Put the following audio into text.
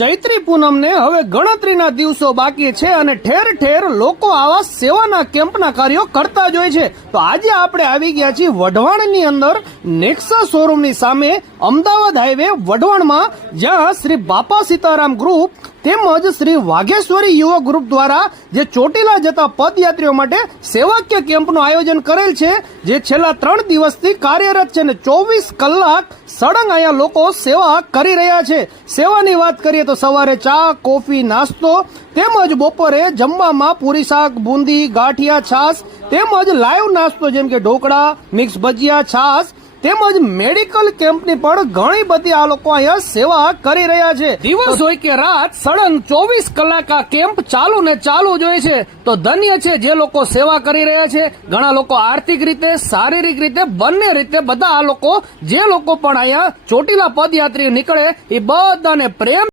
ચૈત્રી પૂનમને હવે ગણતરીના દિવસો બાકી છે અને ઠેર ઠેર લોકો આવા સેવાના કેમ્પના કાર્યો કરતા જ હોય છે. તો આજે આપણે આવી ગયા છીએ વઢવાણની અંદર નેક્સા શોરૂમની સામે અમદાવાદ હાઈવે વઢવાણમાં, જ્યાં શ્રી બાપા સીતારામ ગ્રુપ તેમજ શ્રી વાઘેશ્વરી યુવક ગ્રુપ દ્વારા જે ચોટીલા જતા પદયાત્રીઓ માટે સેવાકીય કેમ્પનું આયોજન કરેલ છે, જે છેલ્લા 3 દિવસથી કાર્યરત છે અને 24 કલાક સળંગ અહીંયા લોકો સેવા કરી રહ્યા છે. સેવાની વાત કરીએ તો સવારે ચા, કોફી, નાસ્તો તેમજ બપોરે જમવામાં પૂરી, શાક, બુંદી, ગાંઠિયા, છાશ તેમજ લાઈવ નાસ્તો જેમ કે ઢોકળા, મિક્સ ભજીયા, છાશ તેમજ મેડિકલ કેમ્પની પણ ઘણી બધી આ લોકો અહીંયા સેવા કરી રહ્યા છે. દિવસ હોય કે રાત સળંગ 24 કલાક આ કેમ્પ ચાલુ ને ચાલુ જ હોય છે. તો ધન્ય છે જે લોકો સેવા કરી રહ્યા છે. ઘણા લોકો આર્થિક રીતે, શારીરિક રીતે, બંને રીતે બધા આ લોકો જે લોકો પણ અહીંયા ચોટીલા પદયાત્રી નીકળે એ બધાને પ્રેમ